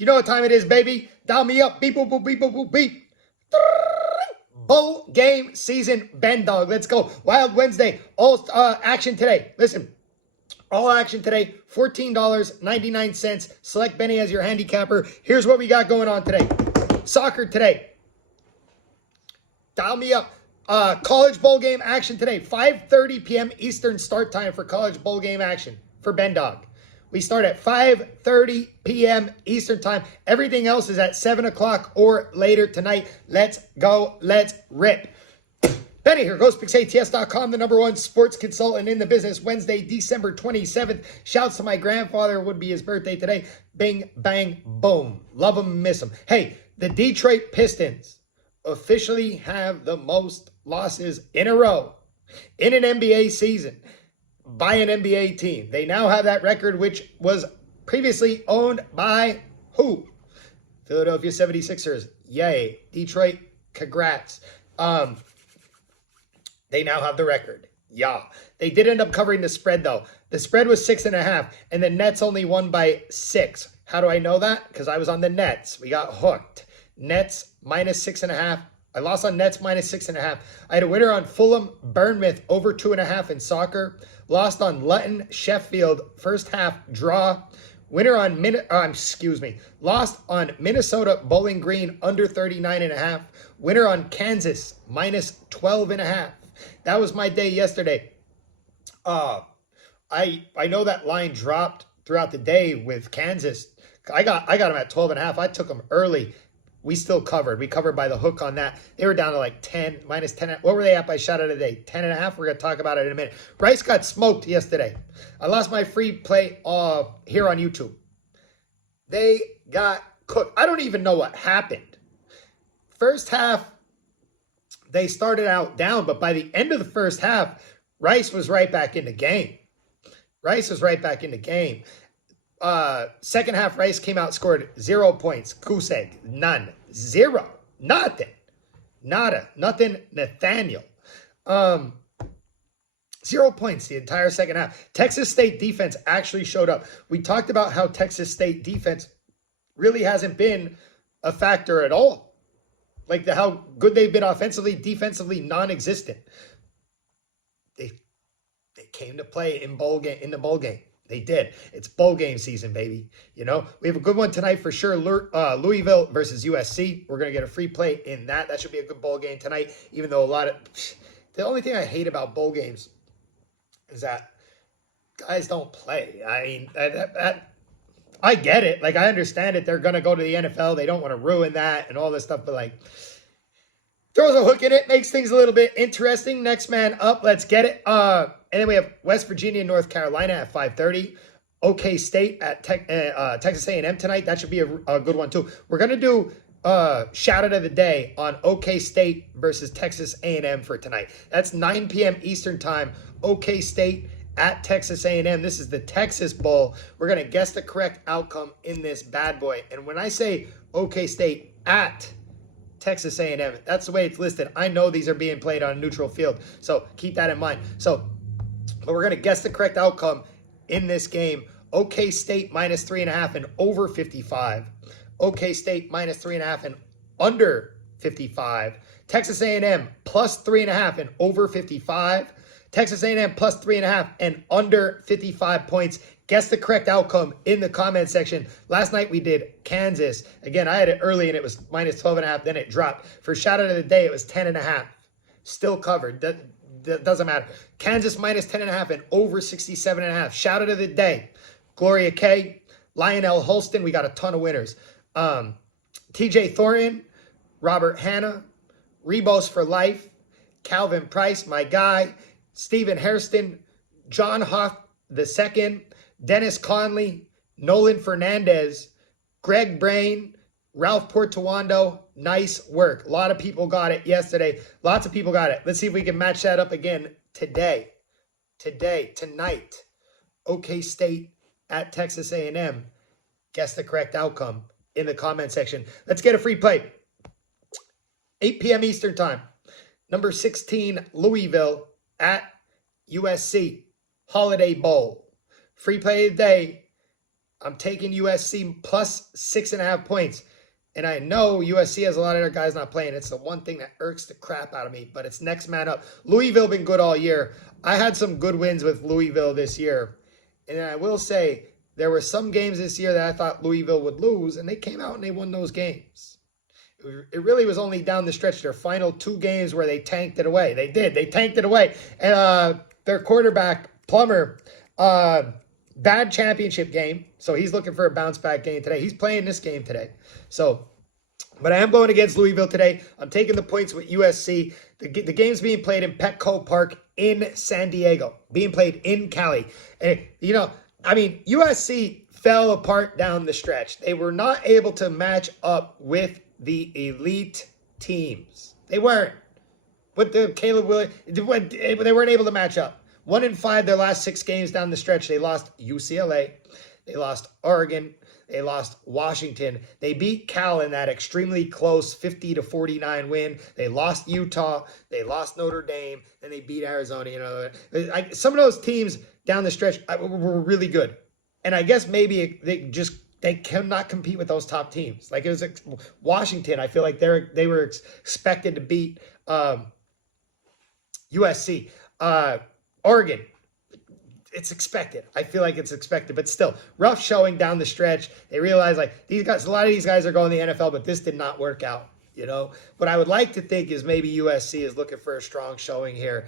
You know what time it is, baby. Dial me up. Beep, boop, boop, beep, boop, boop, beep. Bowl game season, Ben Dog. Let's go. Wild Wednesday. All action today. Listen. All action today. $14.99. Select Benny as your handicapper. Here's what we got going on today. Soccer today. Dial me up. College bowl game action today. 5:30 p.m. Eastern start time for college bowl game action for Ben Dog. We start at 5:30 p.m. Eastern time. Everything else is at 7 o'clock or later tonight. Let's go. Let's rip. Benny here, GhostPicksATS.com, the #1 sports consultant in the business. Wednesday, December 27th. Shouts to my grandfather. It would be his birthday today. Bing, bang, boom. Love him, miss him. Hey, the Detroit Pistons officially have the most losses in a row in an NBA season by an NBA team. They now have that record, which was previously owned by who? Philadelphia 76ers. Yay. Detroit, congrats. They now have the record. Yeah. They did end up covering the spread, though. The spread was 6.5, and the Nets only won by 6. How do I know that? Because I was on the Nets. We got hooked. Nets minus 6.5. I lost on Nets minus 6.5. I had a winner on Fulham, Bournemouth over 2.5 in soccer. Lost on Luton, Sheffield, first half draw. Winner on lost on Minnesota, Bowling Green under 39.5. Winner on Kansas minus 12.5. That was my day yesterday. I know that line dropped throughout the day with Kansas. I got them at 12.5. I took them early. We still covered. We covered by the hook on that. They were down to like 10, minus 10. What were they at by shot of the day? 10.5. We're going to talk about it in a minute. Rice got smoked yesterday. I lost my free play here on YouTube. They got cooked. I don't even know what happened. First half, they started out down, but by the end of the first half, Rice was right back in the game. Second half, Rice came out, scored 0 points. Kuseg, none. 0. Nothing. Nada. Nothing. Nathaniel. 0 points the entire second half. Texas State defense actually showed up. We talked about how Texas State defense really hasn't been a factor at all. Like how good they've been offensively, defensively, non-existent. They came to play in the bowl game. They did. It's bowl game season, baby. You know, we have a good one tonight for sure. Louisville versus USC. We're going to get a free play in that. That should be a good bowl game tonight, even though the only thing I hate about bowl games is that guys don't play. I mean, I get it. Like, I understand it. They're going to go to the NFL. They don't want to ruin that and all this stuff, but like, throws a hook in it, makes things a little bit interesting. Next man up, let's get it. And then we have West Virginia, North Carolina at 5:30. OK State at Texas A&M tonight. That should be a good one too. We're going to do shout out of the day on OK State versus Texas A&M for tonight. That's 9 p.m. Eastern time. OK State at Texas A&M. This is the Texas Bowl. We're going to guess the correct outcome in this bad boy. And when I say OK State at Texas A&M, that's the way it's listed. I know these are being played on a neutral field, so keep that in mind. But we're going to guess the correct outcome in this game. OK State minus 3.5 and over 55. OK State minus 3.5 and under 55. Texas A&M plus 3.5 and over 55. Texas A&M plus 3.5 and under 55 points. Guess the correct outcome in the comment section. Last night we did Kansas. Again, I had it early and it was minus 12.5. Then it dropped. For shout out of the day, it was 10.5. Still covered. That doesn't matter. Kansas minus 10.5 and over 67.5. Shout out of the day. Gloria K, Lionel Holston. We got a ton of winners. TJ Thorian, Robert Hanna, Rebos for Life, Calvin Price, my guy, Stephen Hairston, John Hoff II, Dennis Conley, Nolan Fernandez, Greg Brain, Ralph Portuando. Nice work. A lot of people got it yesterday. Lots of people got it. Let's see if we can match that up again today. Tonight. OK State at Texas A&M. Guess the correct outcome in the comment section. Let's get a free play. 8 p.m. Eastern time. Number 16, Louisville at USC. Holiday Bowl. Free play of the day. I'm taking USC plus 6.5 points. And I know USC has a lot of their guys not playing. It's the one thing that irks the crap out of me, but it's next man up. Louisville been good all year. I had some good wins with Louisville this year. And I will say, there were some games this year that I thought Louisville would lose, and they came out and they won those games. It really was only down the stretch, their final 2 games where they tanked it away. They did. They tanked it away. And their quarterback, Plummer, bad championship game. So he's looking for a bounce back game today. He's playing this game today. So, but I am going against Louisville today. I'm taking the points with USC. The game's being played in Petco Park in San Diego, being played in Cali. And, you know, I mean, USC fell apart down the stretch. They were not able to match up with the elite teams. They weren't. With the Caleb Williams, they weren't able to match up. 1-5 their last 6 games down the stretch. They lost UCLA. They lost Oregon. They lost Washington. They beat Cal in that extremely close 50-49 win. They lost Utah. They lost Notre Dame. And they beat Arizona. You know, some of those teams down the stretch were really good. And I guess maybe they cannot compete with those top teams. Like it was Washington. I feel like they were expected to beat USC. Oregon. It's expected. I feel like it's expected, but still, rough showing down the stretch. They realize like these guys, a lot of these guys are going to the NFL, but this did not work out. You know, what I would like to think is maybe USC is looking for a strong showing here.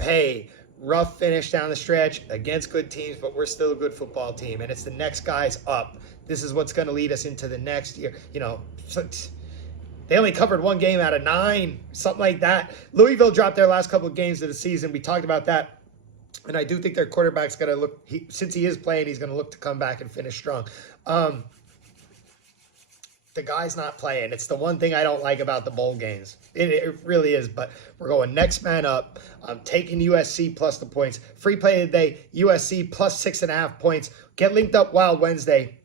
Hey, rough finish down the stretch against good teams, but we're still a good football team, and it's the next guys up. This is what's going to lead us into the next year. You know, they only covered 1 game out of 9, something like that. Louisville dropped their last couple of games of the season. We talked about that. And I do think their quarterback's going to look, since he is playing, he's going to look to come back and finish strong. The guy's not playing. It's the one thing I don't like about the bowl games. It really is, but we're going next man up. I'm taking USC plus the points. Free play today, USC plus 6.5 points. Get linked up Wild Wednesday.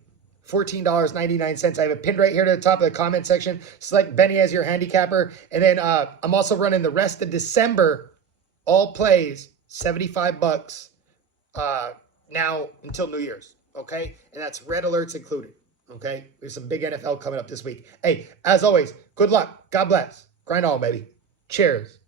$14.99. I have it pinned right here to the top of the comment section. Select Benny as your handicapper. And then I'm also running the rest of December, all plays, $75 now until New Year's, okay? And that's red alerts included, okay? There's some big NFL coming up this week. Hey, as always, good luck. God bless. Grind on, baby. Cheers.